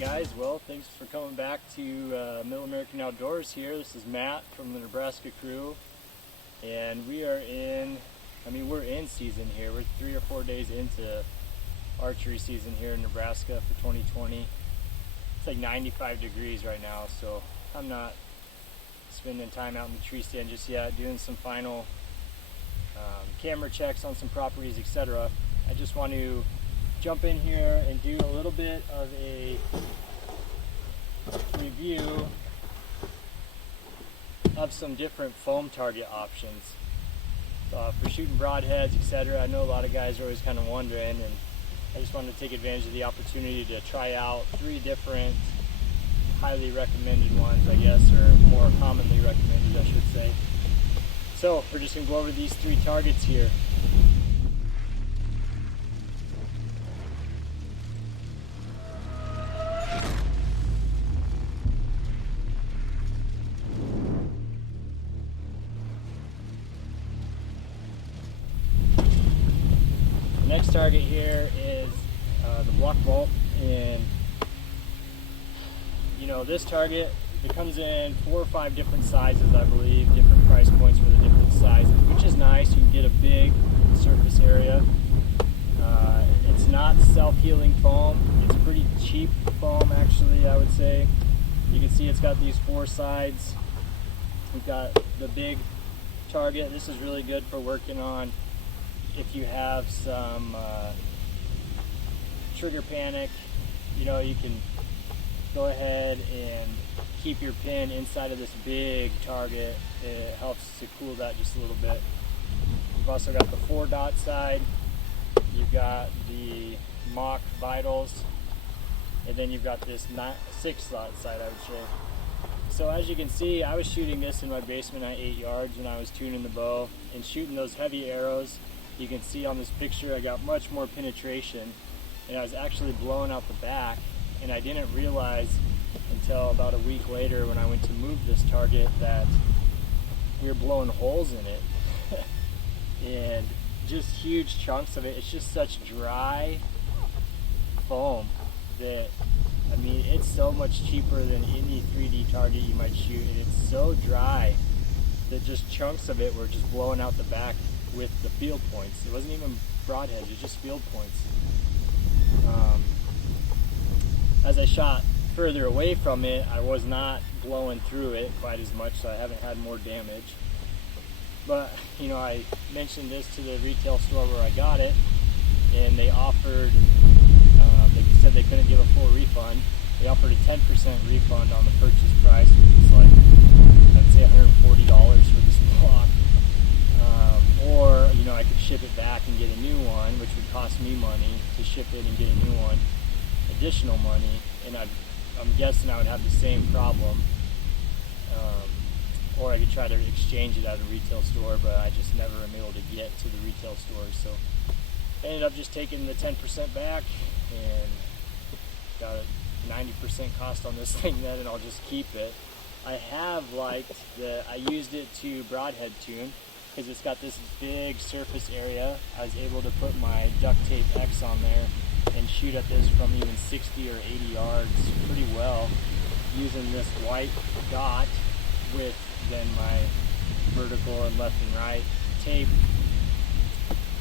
guys, well, thanks for coming back to Middle American Outdoors here. This is Matt from the Nebraska Crew, and we are we're in season here. We're 3 or 4 days into archery season here in Nebraska for 2020. It's like 95 degrees right now, so I'm not spending time out in the tree stand just yet, doing some final camera checks on some properties, etc. I just want to jump in here and do a little bit of a review of some different foam target options for shooting broadheads, etc. I know a lot of guys are always kind of wondering, and I just wanted to take advantage of the opportunity to try out 3 different highly recommended ones, I guess, or more commonly recommended, I should say. So we're just going to go over these 3 targets here. The next target here is the block bolt, and this target, it comes in 4 or 5 different sizes, I believe, different price points for the different sizes, which is nice. You can get a big surface area. It's not self-healing foam. It's pretty cheap foam, actually, I would say. You can see it's got these 4 sides. We've got the big target. This is really good for working on if you have some trigger panic. You can go ahead and keep your pin inside of this big target. It helps to cool that just a little bit. You've also got the 4-dot side. You've got the mock vitals, and then you've got this 6-dot side, I would say. So as you can see, I was shooting this in my basement at 8 yards when I was tuning the bow and shooting those heavy arrows. You can see on this picture I got much more penetration, and I was actually blowing out the back, and I didn't realize until about a week later when I went to move this target that we were blowing holes in it. And just huge chunks of it. It's just such dry foam that, it's so much cheaper than any 3D target you might shoot, and it's so dry that just chunks of it were just blowing out the back with the field points. It wasn't even broadheads, it was just field points. As I shot further away from it, I was not blowing through it quite as much, so I haven't had more damage. But I mentioned this to the retail store where I got it, and they offered, they said they couldn't give a full refund. They offered a 10% refund on the purchase price, which is like, I'd say $140 for this block. Or I could ship it back and get a new one, which would cost me money to ship it and get a new one, additional money, and I'm guessing I would have the same problem. Or I could try to exchange it at a retail store, but I just never am able to get to the retail stores. So I ended up just taking the 10% back and got a 90% cost on this thing then, and I'll just keep it. I have liked that I used it to broadhead tune because it's got this big surface area. I was able to put my duct tape X on there and shoot at this from even 60 or 80 yards pretty well using this white dot with then my vertical and left and right tape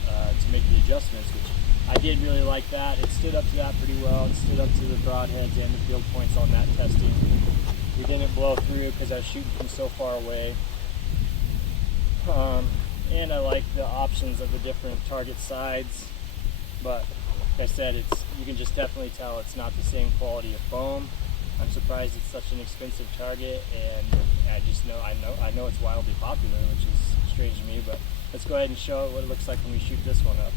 to make the adjustments, which I did really like that. It stood up to that pretty well. It stood up to the broadheads and the field points on that testing. We didn't blow through because I was shooting from so far away. And I like the options of the different target sides, but like I said, you can just definitely tell it's not the same quality of foam. I'm surprised it's such an expensive target, and I know it's wildly popular, which is strange to me. But let's go ahead and show it what it looks like when we shoot this one up.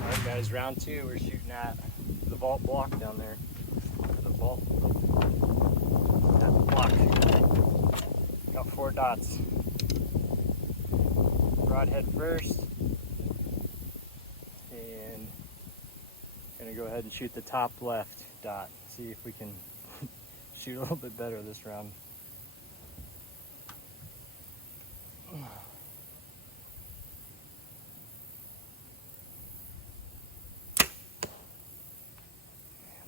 Alright guys, round 2, we're shooting at the vault block down there. The vault. That block. Got 4 dots. Broadhead first, and gonna go ahead and shoot the top left dot. See if we can shoot a little bit better this round. A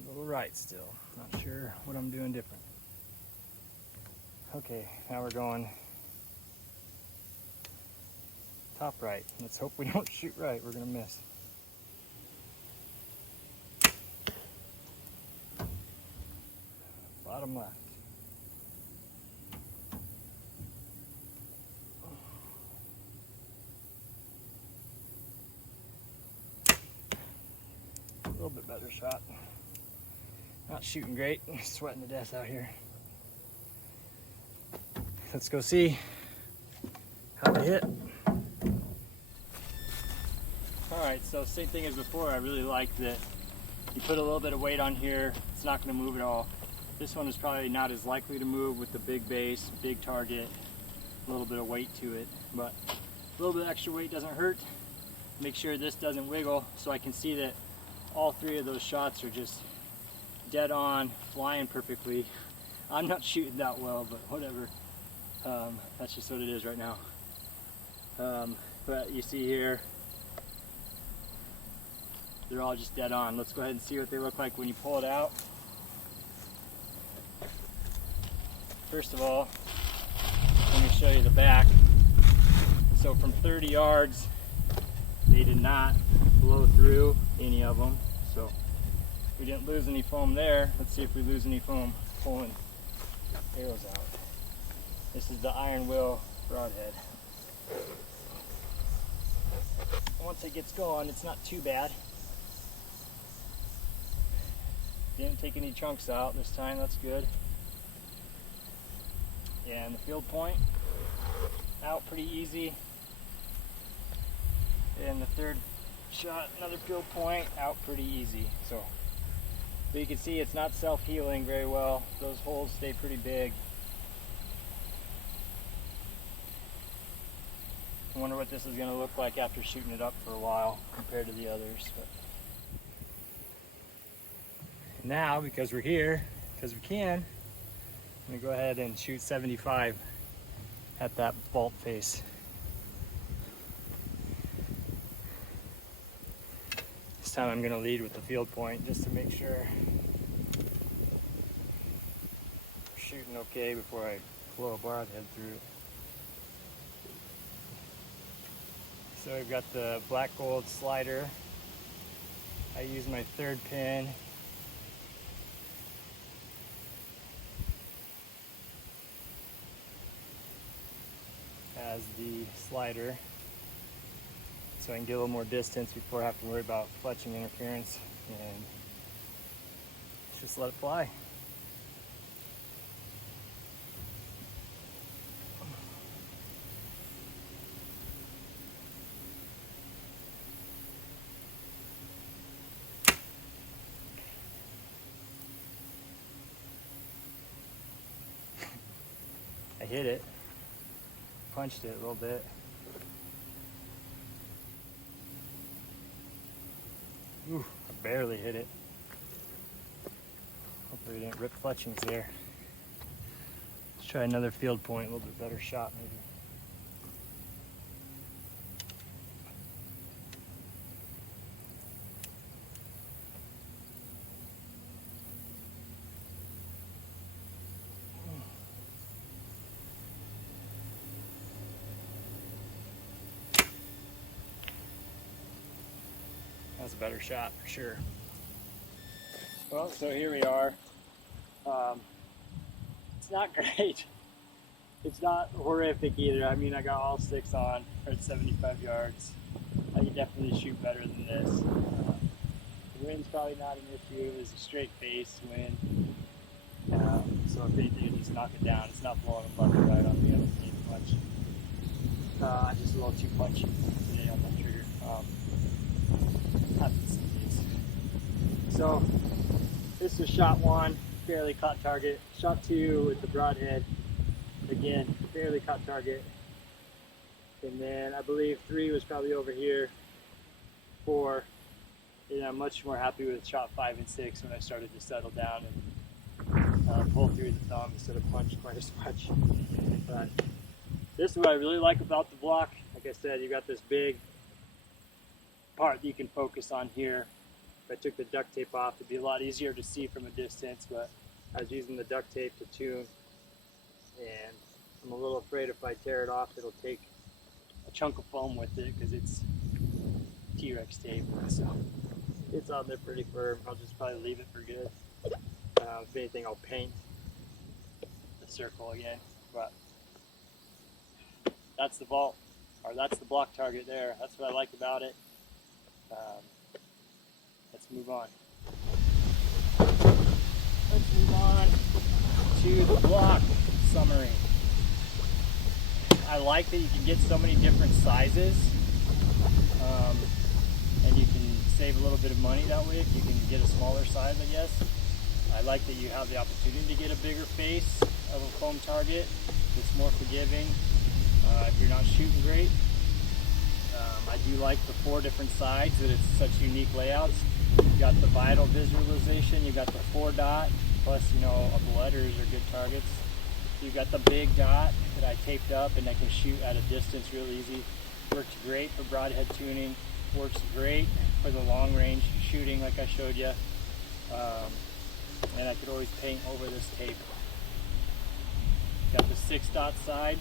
little right still. Not sure what I'm doing different. Okay, now we're going top right. Let's hope we don't shoot right. We're gonna miss. Bottom left. A little bit better shot. Not shooting great, sweating to death out here. Let's go see how they hit. Alright, so same thing as before. I really like that you put a little bit of weight on here, it's not going to move at all. This one is probably not as likely to move with the big base, big target, a little bit of weight to it, but a little bit of extra weight doesn't hurt. Make sure this doesn't wiggle so I can see that all three of those shots are just dead on, flying perfectly. I'm not shooting that well, but whatever. That's just what it is right now. But you see here, they're all just dead on. Let's go ahead and see what they look like when you pull it out. First of all, let me show you the back. So from 30 yards, they did not blow through any of them. So we didn't lose any foam there. Let's see if we lose any foam pulling arrows out. This is the iron will broadhead. Once it gets going, it's not too bad. Didn't take any chunks out this time, that's good. Yeah, and the field point, out pretty easy. And the third shot, another field point, out pretty easy. So, but you can see it's not self-healing very well. Those holes stay pretty big. I wonder what this is going to look like after shooting it up for a while compared to the others. But now, because we're here, because we can, I'm going to go ahead and shoot 75 at that vault face. This time I'm going to lead with the field point just to make sure we're shooting okay before I blow a broadhead through it. So I've got the black gold slider. I use my third pin. As the slider, so I can get a little more distance before I have to worry about fletching interference, and just let it fly. I hit it. Punched it a little bit. Ooh, I barely hit it. Hopefully we didn't rip fletchings there. Let's try another field point, a little bit better shot maybe. That's a better shot for sure. Well, so here we are. It's not great. It's not horrific either. I mean, I got all 6 on at 75 yards. I could definitely shoot better than this. The wind's probably not an issue. It was a straight face wind. So if anything, just knock it down. It's not blowing left or right on me. I don't need much. Just a little too punchy today on the trigger. So this is shot 1, barely caught target. Shot 2 with the broadhead, again, barely caught target. And then I believe 3 was probably over here. 4, and I'm much more happy with shot 5 and 6 when I started to settle down and pull through the thumb instead of punch quite as much. But this is what I really like about the block. Like I said, you got this big part that you can focus on here. If I took the duct tape off, it'd be a lot easier to see from a distance, but I was using the duct tape to tune, and I'm a little afraid if I tear it off, it'll take a chunk of foam with it because it's T-Rex tape, so it's on there pretty firm. I'll just probably leave it for good. If anything, I'll paint the circle again, but that's the vault, or that's the block target there. That's what I like about it. Let's move on. Let's move on to the block summary. I like that you can get so many different sizes, and you can save a little bit of money that way if you can get a smaller size, I guess. I like that you have the opportunity to get a bigger face of a foam target. It's more forgiving if you're not shooting great. I do like the 4 different sides, that it's such unique layouts. You got the vital visualization, you got the 4 dot, plus letters are good targets. You got the big dot that I taped up and I can shoot at a distance real easy. Works great for broadhead tuning, works great for the long range shooting like I showed you. And I could always paint over this tape. Got the 6 dot side.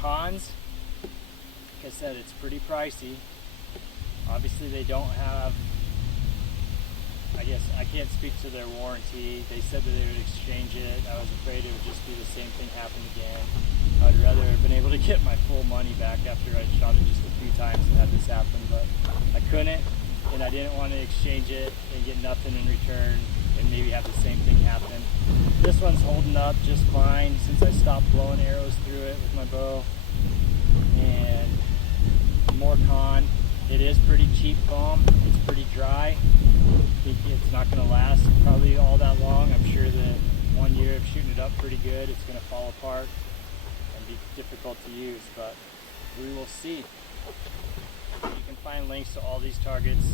Cons, like I said, it's pretty pricey. Obviously they don't have, I guess I can't speak to their warranty. They said that they would exchange it. I was afraid it would just do the same thing happen again. I'd rather have been able to get my full money back after I shot it just a few times and had this happen, but I couldn't, and I didn't want to exchange it and get nothing in return and maybe have the same thing happen. This one's holding up just fine since I stopped blowing arrows through it with my bow. And more con, it is pretty cheap foam. It's pretty dry. I think it's not going to last probably all that long. I'm sure that 1 year of shooting it up pretty good, it's going to fall apart and be difficult to use, but we will see. You can find links to all these targets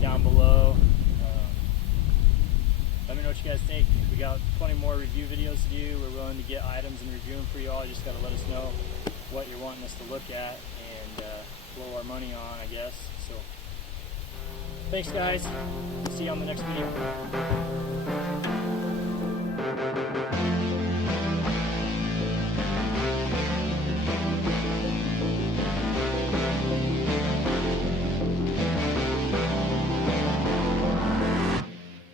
down below. Let me know what you guys think. We got 20 more review videos to do. We're willing to get items and review them for y'all. You just got to let us know what you're wanting us to look at and blow our money on, I guess. So thanks guys. See you on the next video.